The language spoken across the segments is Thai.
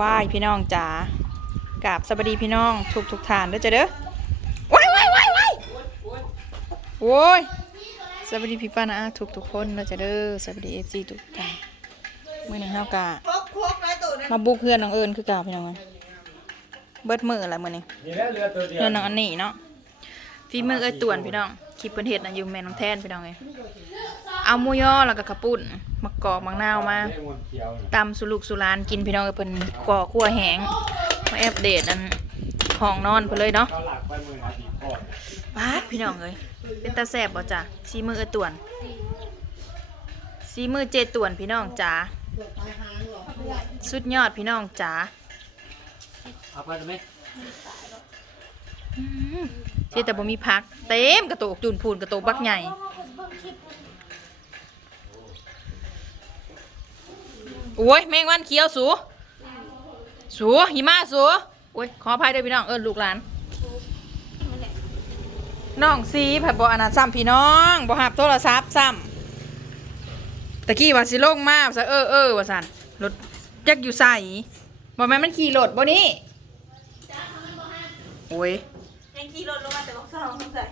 ว้ายพี่น้องจ๋ากราบสวัสดีพี่น้องทุกทุกทานเด้อจ้ะเด้อว้ายว้ายว้ายว้ายโว้ยสวัสดีพี่ป้านะทุกทุกคนเด้อจ้ะเด้อสวัสดีเอฟซีทุกท่านเมื้อนี้เฮากะพกกไรตัวนั้นมาบุกเพื่อนน้องเอิญคือก่าพี่น้องเอ้ยเบิดมือละมื้อนี้นี่แหละเรือตัวเดียวเพื่อนน้องอันนี้เนาะฝีมือเอ้ยต่วนพี่น้องคลิปเพิ่นเฮ็ดน่ะอยู่แม่น้องแทนพี่น้องเอ้ เอาหมูยอแล้วก็กระปุ่นมะกอกมะนาวมาเรียกมันเขียวน่ะตำสุลุกสุรานกินพี่น้องเอ้ยเพิ่นก่อคั่วแหงมาอัปเดตอันห้องนอนเพิ่นเลยเนาะเขาหลักไปมือนาทีก่อนบาดพี่น้องเอ้ยเป็นตาแซ่บบ่จ้ะซีมือเอ้ยต่วนซีมือเจต่วนพี่น้องจ๋าสุดยอดพี่น้องจ๋าเอาไปได้ไหมอืมเจแต่บ่มีพัก เต็มกระโตกจุนพูนกระโตกบักใหญ่ โอ้ยแมงวันเขียวสูสูหิมะสูโอ้ยขออภัยด้วยพี่น้องเอิญลูกหลานน้องซีผัดบออันนั้นซ้ำพี่น้องบ่หับโทรศัพท์ซ้ำตะกี้ว่าสิลงมาซะเออเออว่าสันรถจักอยู่ใส่บ่แม่นมันขี่รถบ่นี่โอ้ยยังขี่รถลงมาแต่บอกสองสงสัย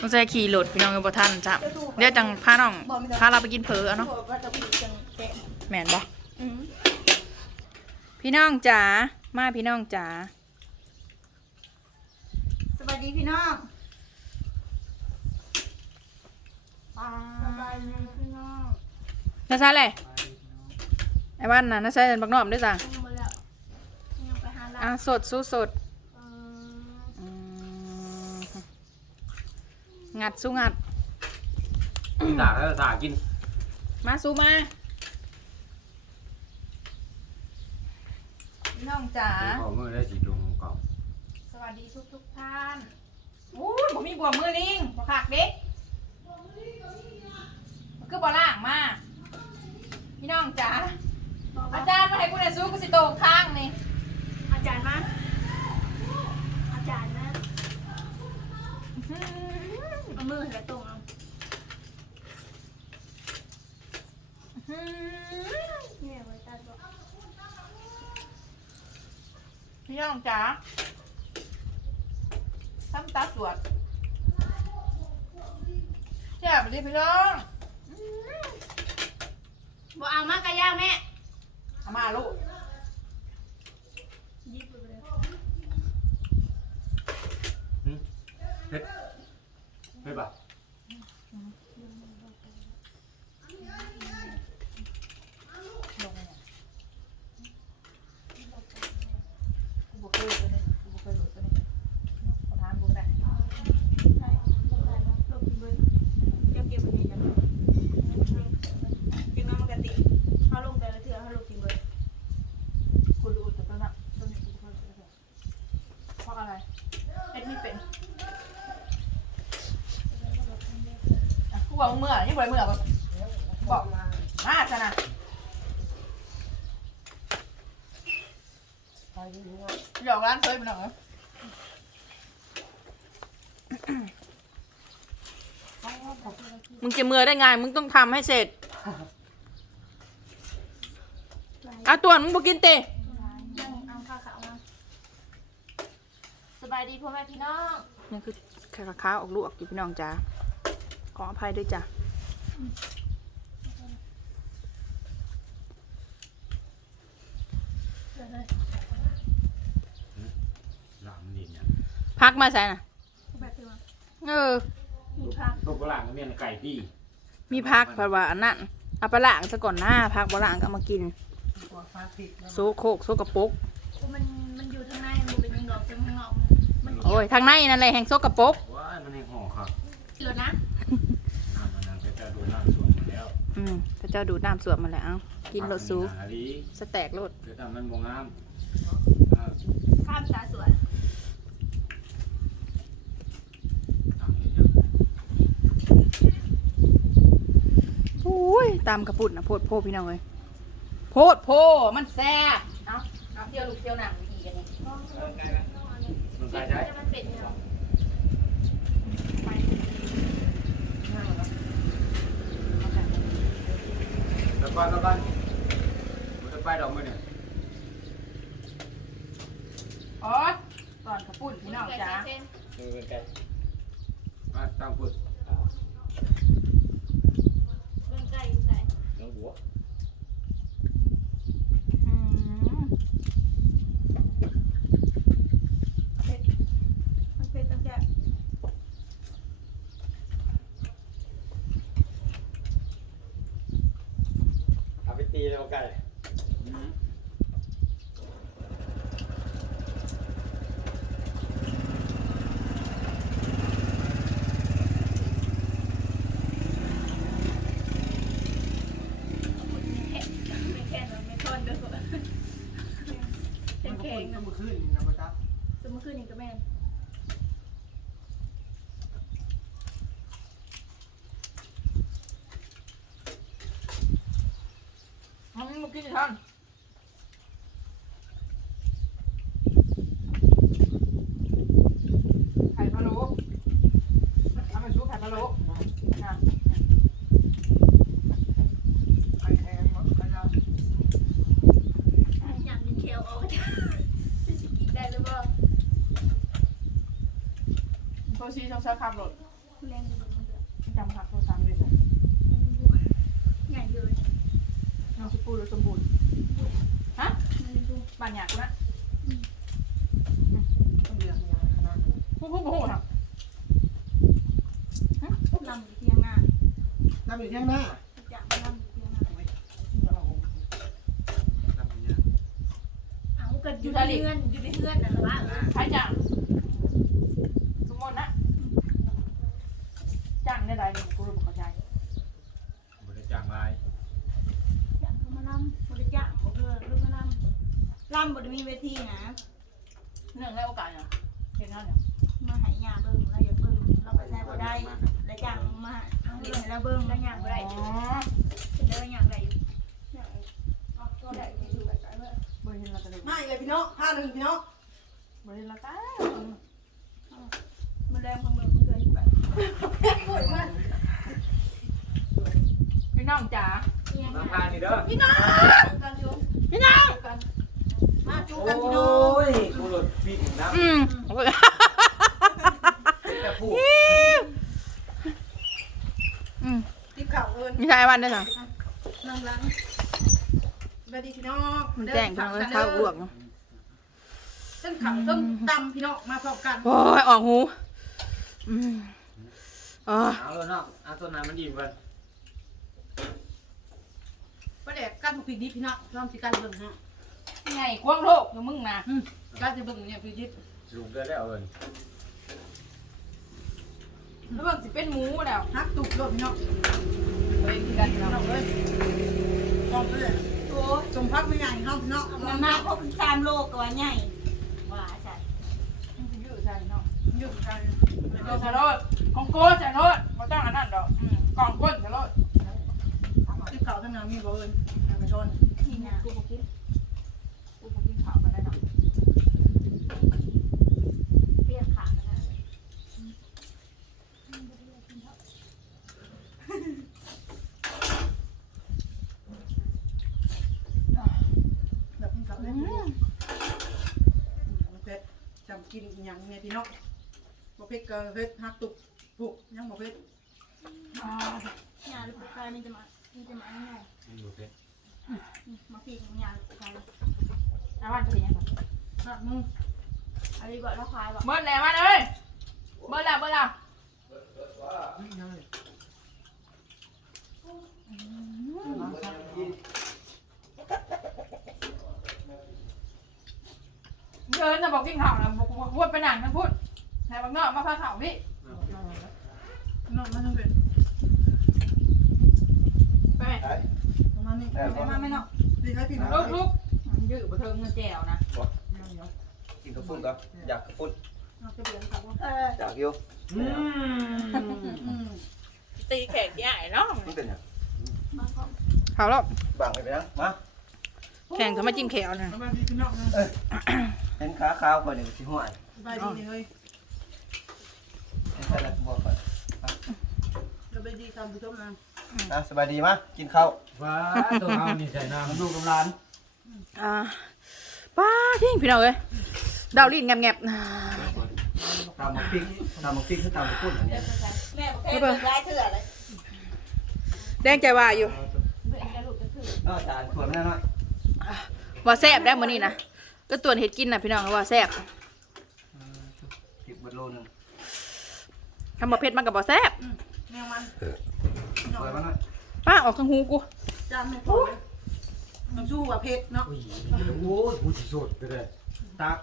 ต้องใส่ขี่รถพี่น้องก็บ่ทันจ้ะเดี๋ยวจังพาน้องพาเราไปกินเผลอเอาเนาะบอกว่าจะผีจังแกะแม่นบ่อืม พี่น้องจ๋ามาพี่น้องจ๋าสวัสดีพี่น้องสบายดีพี่น้องน้าซาเลยไอ้บ้านน่ะน้าซาเป็นบักน้อมด้วยจ้ะลงมาแล้วยังไปหาร้าอะนสดสู้สดเอ่ออืมงัดสู้งัดตากแล้วตากกินมาสู้มาพี่น้อง จ๋าขอมือได้สีดวงเก่าสวัสดีทุกทุกๆท่านอู้ยผมมีบวกมือลิงบวกขากเด็กมันคือบ่ล่างมาพี่น้องจ๋าบอกอาว่าจารย์มาให้กูเนี่ยสู้กูสิโตข้างนี่ อาจารย์มาอาจารย์นะเอามือหัวตรงเอา เนี่ยไว้ตัดบอก พี่น้องจ๋าทำตาสวดแซ่บไปดิพี่น้องบอกเอามากระย่างแม่เอามาลูกยิบไปเลยหึเผ็ดเผ็ดปะ กูบอกเคยตัวนี้กูบอกเคยหลุดตัวนี้ขอทานกูได้ ใช่ลงได้แล้วลงกินเบิร์ดเจ้าเก็บมันยังไงกินน้ำมันกะติเขาลงแต่ละเถื่อเขาลงกินเบิร์ด กูรู้แต่ตัวนั้นตัวนี้กูเคยหลุดตัวนี้เพราะอะไรเอ็ดไม่เป็นอะกู บอกมึงเมื่อยังบ่ได้เมื่อบ่บอกมาซะนะหยอกร้านเคยไปหน่อยมึงจะเมื่อได้ไงมึงต้องทำให้เสร็จอาตวนมึงบอกินเตะเอาข้าวขาวมาสบายดีพ่อแม่พี่น้องนี่คือแค่ข้าวออกลวกอยู่พี่น้องจ้า ขออภัยด้วยจ้ะหลังนี่เนี่ยพักมาใส่น่ะแบบเถื่อเออ มีพักตกกระหลังก็เมียนไก่พี่มีพักเพราะว่าอันนั้นเอาไปล้างซะก่อนหน้าพักบ่ล้างก็เอามากินโซโครกโซกระปุก มันมันอยู่ทางในมันเป็นยังดอกจังข้างนอกมันโอ้ยทางในนั่นแหละแห่งโซกระปุกว้ายมันให้ห่อครับเกี่ยวนะ น้ำมันนั่งจะจะ ดูน้ำสวนมาแล้วอืมพระเจ้าดูดน้ำสวมมาแล้วเอากินรสซูหาดีสแตกรสเดี๋ยวทำมันบงน้ำอ่าข้ามตาสวยทำอย่างเงี้ยอุ้ยตามกระปุกนะโพดโพพี่น้องเลยโพดโพมันแซ่บเอาเอาเที่ยวลูกเที่ยวหนังดีกันนี่มันกลายได้มันเป็นยัง แล้วก็แล้วก็มันจะไปดอกมือเนี่ย อ๋อตอนกระปุ่นพี่น้องจ๋า มือเป็นไก่มาตามพุด เรื่องไก่ใส่ น้องหัว อืม มันเป็นตั้งแต่ เอาไปตีเลยไก่ ไม่แค่นั้นไม่ทนเด้อเป็นแข็งนะมือขึ้นนะมาจ้าสมมติคืนนี้ก็แม่นอืมเมื่อกี้นี่ท่านไข่พะโล้เอาไปชุบไข่พะโล้นะไข่แข็งหมดแล้ว อยากกินเคียวออกจะสิกินได้หรือเปล่า โซชีช่องเช้าขับรถแรงอยู่บนมันเดือดจำขับโทรศัพท์เลยจ้ะใหญ่เลยน้องสปูหรือสมบูรณ์ฮะมันดูบ้านหยากูนะต้องเรียนยังขนาดนี้พูดพูดพูดครับลำอยู่เพียงหน้าทำอยู่ที่หน้าจะลำอยู่เพียงหน้าทำอย่างเอาก็อยู่ในเฮือนอยู่ในเฮือนน่ะละว่าใครจ้างสมมตินะจ้าง ได้ไรหนึ่งกูรู้บอกเข้าใจบริจาคลายอยากมาลำบริจาคบ่เออลูกมาลำลำบ่ได้มีเวทีนะเนื่องในโอกาสเนี่ยเห็นนั่นเนี่ยมาใหายาเบิ่งเราอย่าเบิ่งเราไปใช้บ่ได้แล้วจ้างมาเรียนให้เราเบิ่งแล้วย่างบ่ได้อ๋อเป็นได้ย่างได้อยู่ย่างอ๋อก็ได้อยู่แบบนั้นเลยบริเห็นเราจะเลยมาอีกเลยพี่น้องห้าหนึ่งพี่น้องบริเห็นเราตามันแรงมันเบิ่งมันเกินไป โอ้ยมา พี่น้องจ๋ามาพานี่เด้อพี่น้องกันอยู่พี่น้องมาจูโอ้กันพี่น้องยกูหลุดฟีดน้อืมำแต่ผู้อืมติบข่าวเอิญมีใครวันด้วยเหรอนั่งหลังสวัสดีพี่น้องมันแจ้งพี่น้องเลยข้าวอ้วกเส้นข่าวต้มตำพี่น้องมาพร้อมกันโอ้ยออกหูอืม อ๋อเอาเลยเนาะเอาต้นน้ำมันอิ่มกันประเดี๋ยวกันผูกผิดดิพี่น้องลองสิกันเบิ่งฮะไงกว้างโลกอยู่มึงนะกันจะเบิ่งเนี่ยผิดดิลุงเกินแล้วเอิญเรื่องสิเป็นหมูแล้วฮักตุกโดดพี่น้องเฮ้ยคือกันพี่น้องน้องเลยกองเลยโอ้ยสมพักไม่ใหญ่น้องพี่น้องมันมาพบตามโลกตัวใหญ่ว่าใช่มันจะยืดใช่น้องยืดกันโดนสะโรด ของโก้สะโรดมาตั้งอันนั้นดอกอืมกล่องก้นสะโรดติบข่าวทั้งนั้นมีบ่เอิญมาชนนี่นะกูบอกกินกูมากินข้าวกันได้ดอกเปรี้ยวขาดนะแบบนี้กับเล่นเพชรจำกินอีหยังเนี่ยพี่น้องบ่เพชรก็เพชรฮักตุก ผูกยังบ่เพชรอ่าเนี่ยลูกค้านี่จะมานี่จะมาง่ายมันอยู่เป็นมาพี่ของยาลูกค้าแล้ววันจะเป็นยังไงฮักมึงอันนี้บอกลูกค้าบอกเบิร์ดแล้ววันเอ้ยเบิร์ดแล้วเบิร์ดแล้วยังไงเดินนะบอกกินข้าวนะบอกพูดไปหนังกันพูดไหนบางนอกมาพาข้าวพี่ น้องมันต้องเป็นไปไหมประมาณนี้ไปมาไม่เนาะดีให้พี่น้องลุกลุกมันยืดบะเทิงเงินแจวนะกินกระปุกก็อยากกระปุกเราจะเบียนครับว่าเอออยากอยู่อืมตีแขนใหญ่เนาะนี่เป็นยังมาพร้อมเขาแล้วบางไปไหมนะมาแข่งเขามาจิ้มแขวนะสบายดีพี่น้องนะเห็นขาขาวก่อนนี่สิหัวสบายดีเลยเห็นใครละบอกก่อนส บายดีครับผู้ชมนะนะสบายดีมั้ยกินข้าวว้าตัวเอานี่ใส่น้ำลูกกำลานอ่าป้าทิ้งพี่น้องเอ้ยดาวลิ้นแงบๆอ่าตามหมกปิ้งตามหมกปิ้งคือตามหมกปุ้นอันนี้แม่บอกแค่เบิ่งร้ายเถื่อเลยแดงใจว่าอยู่เออจานขวดไม่ได้น้อยว่าแซ่บได้มื้อนี้นะก็ตัวเฮ็ดกินน่ะพี่น้องว่าแซ่บสิบเบิดโลนึงคำบ่เผ็ดมันก็บ่แซ่บ แมงมันขวดมาหน่อยป้าออกทางหูกูจานหนึ่งพอเลยน้ำชูว่าเผ็ดเนาะโอ้ยผู้สิสดก็ได้ตัก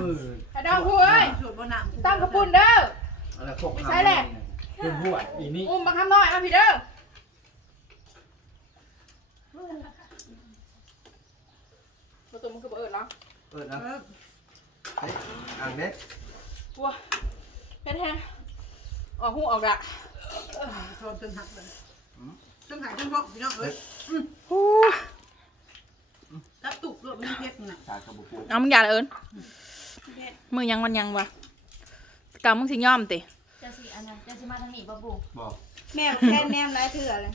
มือไอ้ดาวพูเอ้ยสูตรบนหนังตั้งกระปุ่นเด้ออะไรพวกไม่ใช่แหละเป็นหัวอีนี่อุ้มบักคำน้อยมาพี่เด้อประตูมันคือบ่เอิดแล้วเปิดนะเออเฮ้ยอ่างเด็กปัวเฮ็ดแฮง ออกหูออกดะทอนจนหักเลยต้องหายทั้งห้องพี่น้องเอ้ยฮู้รับตุกรถมันเผ็ดน่ะจานกระบุกปูเอามึงอย่าเลยเอิญมือยังวันยังวะกำมึงสิย่อมติจะสิอันนั้นจะสิมาทางนี้บ่บุบอกแม่บอกแค่แนมร้ายเถื่อเลย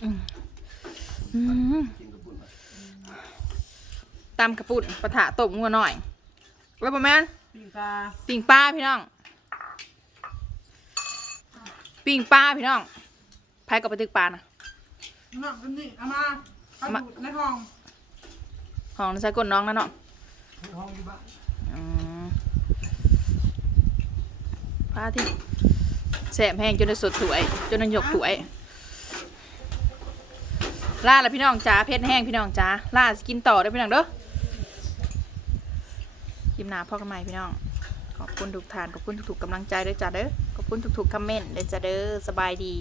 อืมกินกระปุ้นไปตำกระปุ่นปะถะตบงัวหน่อย แล้วประมาณปิ้งปลาปิ่งปลาพี่น้อง ปิ่งปลาพี่น้องไผกับไปตึกปลานะน้องกันนี่เอามาเอาดูดในห้องของใส่ก้นน้องนั่นเนาะห้องอยู่บ้านอืมปลาที่แสบแห้งจนได้สดถวย จนได้หยกถวยล่าแล้วพี่น้องจ้าเพชรแห้งพี่น้องจ้าล่าสิกินต่อเด้อพี่น้องเด้อยิมหนาพ่อกันใหม่พี่น้อง ขอบคุณทุกท่าน ขอบคุณทุกๆกำลังใจด้วยจ้าเด้อ ขอบคุณทุกๆคอมเมนต์เลยจ้าเด้อสบายดี